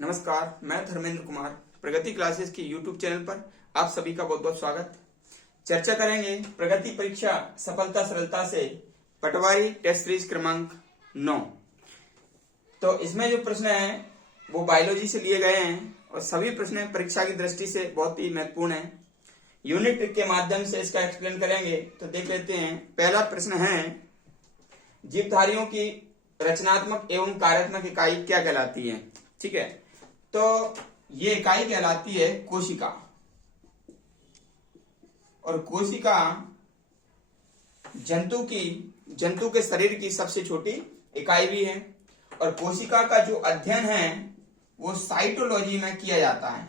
नमस्कार, मैं धर्मेंद्र कुमार प्रगति क्लासेस की यूट्यूब चैनल पर आप सभी का बहुत बहुत स्वागत। चर्चा करेंगे प्रगति परीक्षा सफलता सरलता से पटवारी टेस्ट सीरीज क्रमांक 9। तो इसमें जो प्रश्न है वो बायोलॉजी से लिए गए हैं और सभी प्रश्न परीक्षा की दृष्टि से बहुत ही महत्वपूर्ण है। यूनिट के माध्यम से इसका एक्सप्लेन करेंगे। तो देख लेते हैं। पहला प्रश्न है, जीवधारियों की रचनात्मक एवं कार्यात्मक इकाई क्या कहलाती है। ठीक है, तो ये इकाई कहलाती है कोशिका। और कोशिका जंतु के शरीर की सबसे छोटी इकाई भी है। और कोशिका का जो अध्ययन है वो साइटोलॉजी में किया जाता है।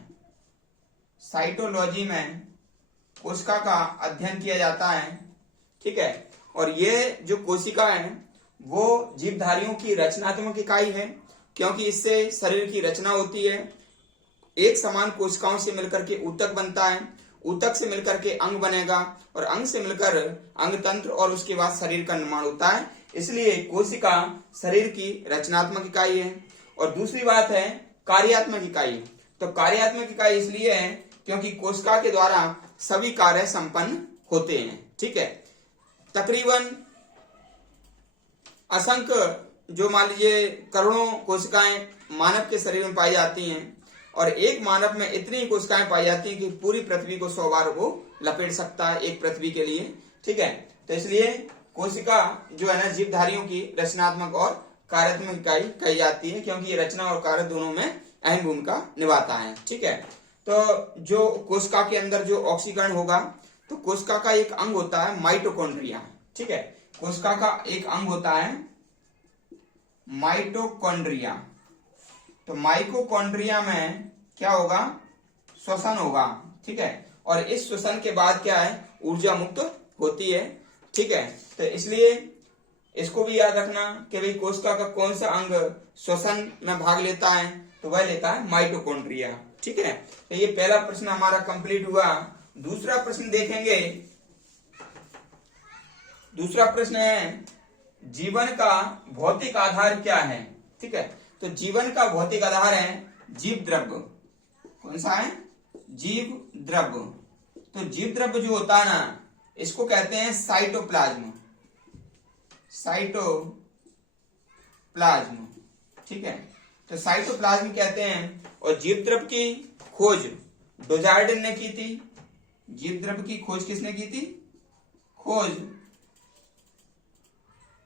साइटोलॉजी में कोशिका का अध्ययन किया जाता है। ठीक है, और ये जो कोशिका है वो जीवधारियों की रचनात्मक इकाई है, क्योंकि इससे शरीर की रचना होती है। एक समान कोशिकाओं से मिलकर के ऊतक बनता है, ऊतक से मिलकर के अंग बनेगा और अंग से मिलकर अंग तंत्र और उसके बाद शरीर का निर्माण होता है। इसलिए कोशिका शरीर की रचनात्मक इकाई है। और दूसरी बात है कार्यात्मक इकाई। तो कार्यात्मक इकाई इसलिए है क्योंकि कोशिका के द्वारा सभी कार्य संपन्न होते हैं। ठीक है, तकरीबन असंख्य जो मान लीजिए करोड़ों कोशिकाएं मानव के शरीर में पाई जाती हैं और एक मानव में इतनी कोशिकाएं पाई जाती हैं कि पूरी पृथ्वी को 100 बार वो लपेट सकता है एक पृथ्वी के लिए। ठीक है, तो इसलिए कोशिका जो है ना जीवधारियों की रचनात्मक और कार्यात्मक इकाई कही जाती है, क्योंकि ये रचना और कार्य दोनों में अहम भूमिका निभाता है। ठीक है, तो जो कोशिका के अंदर जो ऑक्सीकरण होगा, तो कोशिका का एक अंग होता है माइटोकॉन्ड्रिया। ठीक है, कोशिका का एक अंग होता है माइटोकॉन्ड्रिया। तो माइटोकॉन्ड्रिया में क्या होगा, श्वसन होगा। ठीक है, और इस श्वसन के बाद क्या है, ऊर्जा मुक्त होती है। ठीक है, तो इसलिए इसको भी याद रखना कि भाई कोशिका का कौन सा अंग श्वसन में भाग लेता है, तो वह लेता है माइटोकॉन्ड्रिया। ठीक है, तो ये पहला प्रश्न हमारा कंप्लीट हुआ। दूसरा प्रश्न देखेंगे। दूसरा प्रश्न है, जीवन का भौतिक आधार क्या है। ठीक है, तो जीवन का भौतिक आधार है जीव द्रव्य। कौन सा है, जीव द्रव्य। तो जीव द्रव्य जो होता है ना, इसको कहते हैं साइटोप्लाज्म। साइटोप्लाज्म। ठीक है, तो साइटोप्लाज्म कहते हैं। और जीव द्रव्य की खोज डोजार्डिन ने की थी। जीव द्रव्य की खोज किसने की थी, खोज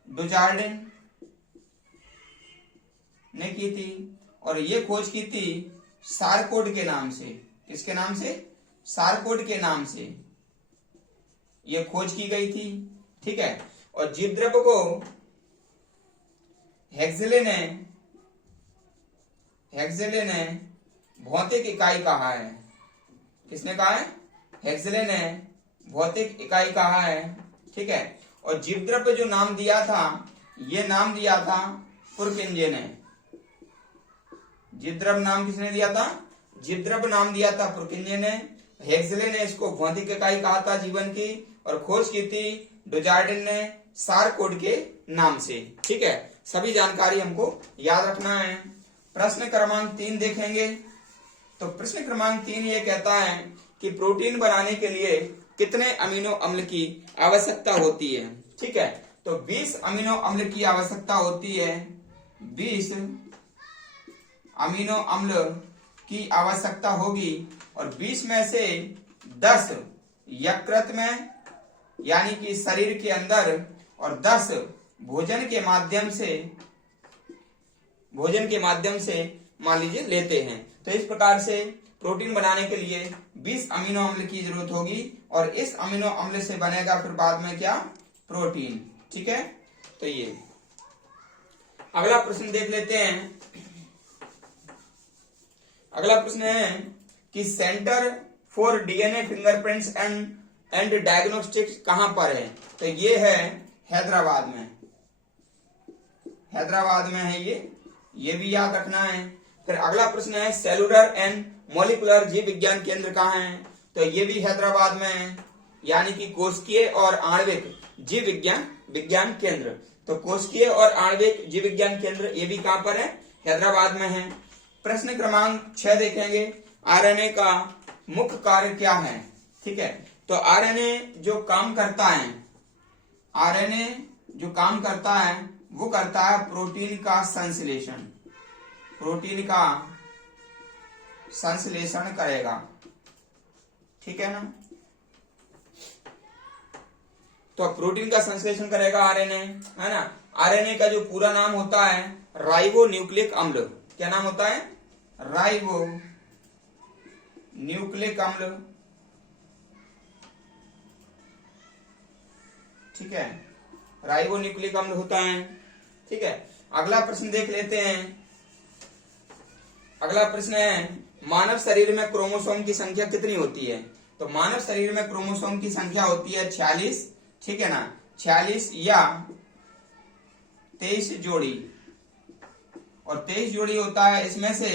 डोजार्डिन ने की थी। और ये खोज की थी सारकोड के नाम से। किसके नाम से, सारकोड के नाम से ये खोज की गई थी। ठीक है, और जीव द्रव्य को हेक्सले ने भौतिक इकाई कहा है। किसने कहा है, हेक्सले ने भौतिक इकाई कहा है। ठीक है, और जीव द्रव्य जो नाम दिया था, ये नाम दिया था पुरकिंजे ने। जीव द्रव्य नाम किसने दिया था, जीव द्रव्य नाम दिया था पुरकिंजे ने। हेक्सले ने इसको भौतिक इकाई कहा था जीवन की, और खोज की थी डोजार्डिन ने सारकोड के नाम से। ठीक है, सभी जानकारी हमको याद रखना है। प्रश्न क्रमांक 3 देखेंगे। तो प्रश्न क्रमांक 3 ये कहता है कि प्रोटीन बनाने के लिए कितने अमीनो अम्ल की आवश्यकता होती है। ठीक है, तो 20 अमीनो अम्ल की आवश्यकता होती है। 20 अमीनो अम्ल की आवश्यकता होगी। और 20 में से 10 यकृत में यानी कि शरीर के अंदर, और 10 भोजन के माध्यम से मान लीजिए लेते हैं। तो इस प्रकार से प्रोटीन बनाने के लिए 20 अमीनो अम्ल की जरूरत होगी। और इस अमीनो अम्ल से बनेगा फिर बाद में क्या, प्रोटीन। ठीक है, तो ये अगला प्रश्न देख लेते हैं। अगला प्रश्न है कि centre for DNA fingerprints and diagnostics कहां पर है। तो ये है हैदराबाद में। हैदराबाद में है ये भी याद रखना है। फिर अगला प्रश्न है सेलुलर एंड मॉलिक्यूलर जीव विज्ञान केंद्र कहाँ है। तो ये भी हैदराबाद में है, यानी कि कोशिकीय और आणविक जीव विज्ञान केंद्र। तो कोशिकीय और आणविक जीव विज्ञान केंद्र ये भी कहां पर है, हैदराबाद में है। प्रश्न क्रमांक 6 देखेंगे, आरएनए का मुख्य कार्य क्या है। ठीक है, तो आरएनए जो काम करता है, आरएनए जो काम करता है वो करता है प्रोटीन का संश्लेषण, प्रोटीन का संश्लेषण करेगा। ठीक है ना, तो प्रोटीन का संश्लेषण करेगा आरएनए, है ना। आरएनए का जो पूरा नाम होता है राइबो न्यूक्लिक अम्ल। क्या नाम होता है? राइबो न्यूक्लिक अम्ल। ठीक है, राइबो न्यूक्लिक अम्ल होता है। ठीक है, अगला प्रश्न देख लेते हैं। अगला प्रश्न है, मानव शरीर में क्रोमोसोम की संख्या कितनी होती है। तो मानव शरीर में क्रोमोसोम की संख्या होती है 46। ठीक है ना, 46 या 23 जोड़ी, और 23 जोड़ी होता है, इसमें से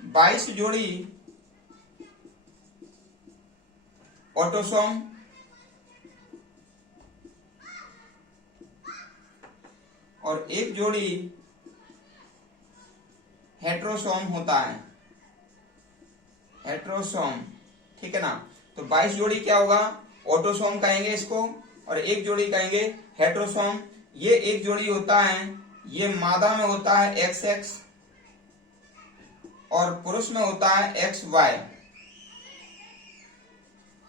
22 जोड़ी ऑटोसोम और एक जोड़ी हेट्रोसोम होता है, हेट्रोसोम। ठीक है ना, तो 22 जोड़ी क्या होगा? ऑटोसोम कहेंगे इसको, और एक जोड़ी कहेंगे हेट्रोसोम। ये एक जोड़ी होता है, ये मादा में होता है XX और पुरुष में होता है XY,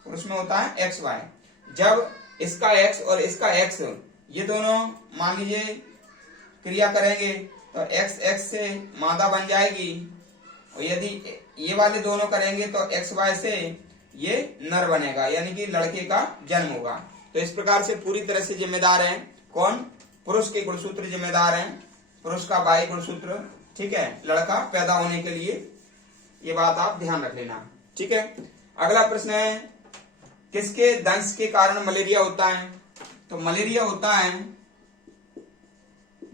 पुरुष में होता है XY। जब इसका X और इसका X ये दोनों मान लीजिए क्रिया करेंगे तो XX से मादा बन जाएगी, और यदि ये वाले दोनों करेंगे तो XY से ये नर बनेगा, यानी कि लड़के का जन्म होगा। तो इस प्रकार से पूरी तरह से जिम्मेदार है कौन? पुरुष के गुणसूत्र जिम्मेदार हैं, पुरुष का बाई गुणसूत्र। ठीक है, लड़का पैदा होने के लिए, ये बात आप ध्यान रख लेना। ठीक है, अगला प्रश्न है, किसके दंश के कारण मलेरिया होता है। तो मलेरिया होता है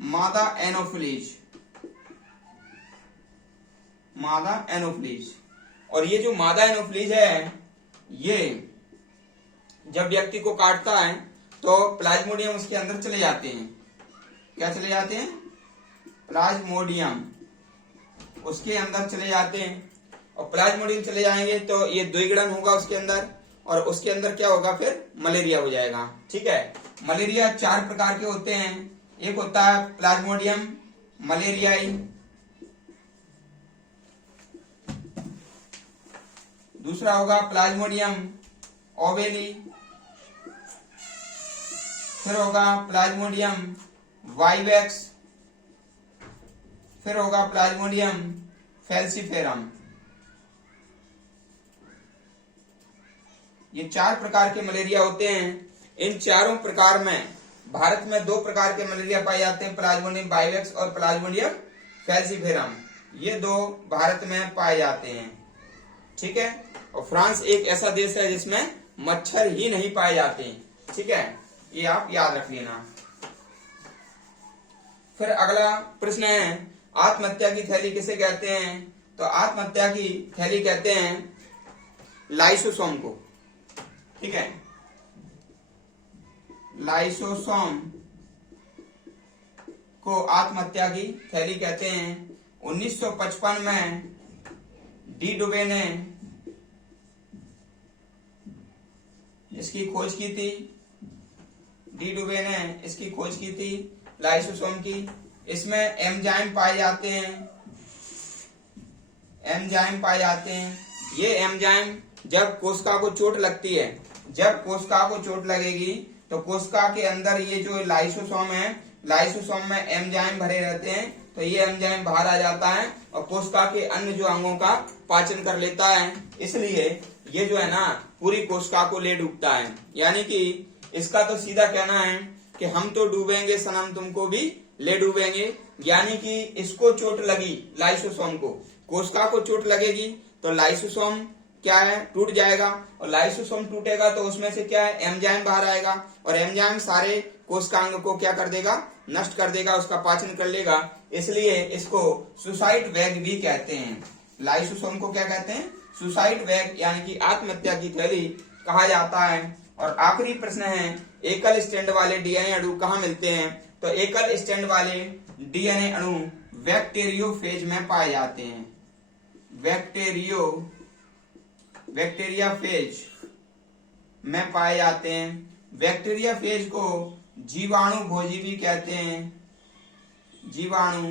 मादा एनोफिलीज, मादा एनोफिलीज। और ये जो मादा एनोफिलीज है, ये जब व्यक्ति को काटता है तो प्लाज्मोडियम उसके अंदर चले जाते हैं। क्या चले जाते हैं? प्लाज्मोडियम उसके अंदर चले जाते हैं, और प्लाज्मोडियम चले जाएंगे तो ये द्विगुणन होगा उसके अंदर, और उसके अंदर क्या होगा? फिर मलेरिया हो जाएगा। ठीक है, मलेरिया 4 प्रकार के होते हैं। एक होता है प्लाज्मोडियम मलेरियाई, दूसरा होगा प्लाज्मोडियम ओवेली, फिर होगा प्लाज्मोडियम वाइवेक्स, फिर होगा प्लाज्मोडियम फैल्सीफेरम। ये 4 प्रकार के मलेरिया होते हैं। इन चारों प्रकार में भारत में 2 प्रकार के मलेरिया पाए जाते हैं, प्लाज्मोडियम वाइवेक्स और प्लाज्मोडियम फैल्सीफेरम। ये 2 भारत में पाए जाते हैं। ठीक है, और फ्रांस एक ऐसा देश है जिसमें मच्छर ही नहीं पाए जाते। ठीक है, ये आप याद रख लेना। फिर अगला प्रश्न है, आत्महत्या की थैली किसे कहते हैं। तो आत्महत्या की थैली कहते हैं लाइसोसोम को। ठीक है, लाइसोसोम को आत्महत्या की थैली कहते हैं। 1955 में डी डुबे ने इसकी खोज की थी, डी डुबे ने इसकी खोज की थी लाइसोसोम की। इसमें एंजाइम पाए जाते हैं, एंजाइम पाए जाते हैं। ये एंजाइम जब कोशिका को चोट लगती है, जब कोशिका को चोट लगेगी तो कोशिका के अंदर ये जो लाइसोसोम है, लाइसोसोम में एंजाइम भरे रहते हैं, तो ये एंजाइम बाहर आ जाता है और कोशिका के अन्य जो अंगों का पाचन कर लेता है। इसलिए ये जो है ना पूरी कोशिका को ले डूबता है। यानी कि इसका तो सीधा कहना है कि हम तो डूबेंगे सनम, तुमको भी ले डूबेंगे। यानी कि इसको चोट लगी, लाइसोसोम को, कोशिका को चोट लगेगी तो लाइसोसोम क्या है? टूट जाएगा, और लाइसोसोम टूटेगा तो उसमें से क्या है? एंजाइम बाहर आएगा, और एंजाइम सारे कोशिकांग को क्या कर देगा? नष्ट कर देगा, उसका पाचन कर लेगा। इसलिए इसको सुसाइड वैग भी कहते हैं। लाइसोसोम को क्या कहते हैं? सुसाइड वैग, यानी कि आत्महत्या की थैली कहा जाता है। और आखिरी प्रश्न है, एकल स्टैंड वाले डीएनए अणु कहाँ मिलते हैं। तो एकल स्टैंड वाले डीएनए अणु बैक्टीरियोफेज में पाए जाते हैं। बैक्टीरिया फेज में पाए जाते हैं। बैक्टीरिया फेज को जीवाणु भोजी भी कहते हैं, जीवाणु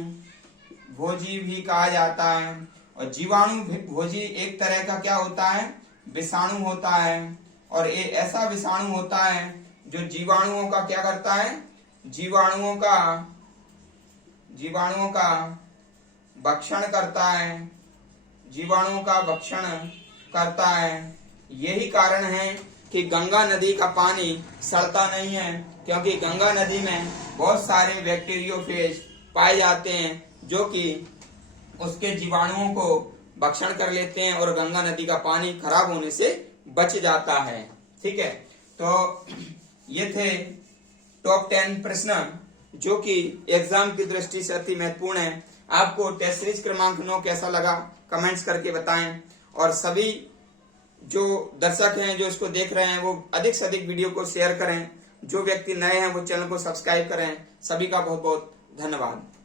भोजी भी कहा जाता है। और जीवाणु भोजी एक तरह का क्या होता है, विषाणु होता है। और ये ऐसा विषाणु होता है जो जीवाणुओं का क्या करता है, जीवाणुओं का भक्षण करता है, जीवाणुओं का भक्षण करता है। यही कारण है कि गंगा नदी का पानी सड़ता नहीं है, क्योंकि गंगा नदी में बहुत सारे बैक्टीरियोफेज पाए जाते हैं जो कि उसके जीवाणुओं को भक्षण कर लेते हैं और गंगा नदी का पानी खराब होने से बच जाता है। ठीक है, तो ये थे टॉप 10 प्रश्न जो कि एग्जाम की दृष्टि से अति महत्वपूर्ण है। आपको टेस्ट सीरीज क्रमांक 9 कैसा लगा कमेंट्स करके बताएं। और सभी जो दर्शक हैं जो इसको देख रहे हैं वो अधिक से अधिक वीडियो को शेयर करें। जो व्यक्ति नए हैं वो चैनल को सब्सक्राइब करें। सभी का बहुत बहुत धन्यवाद।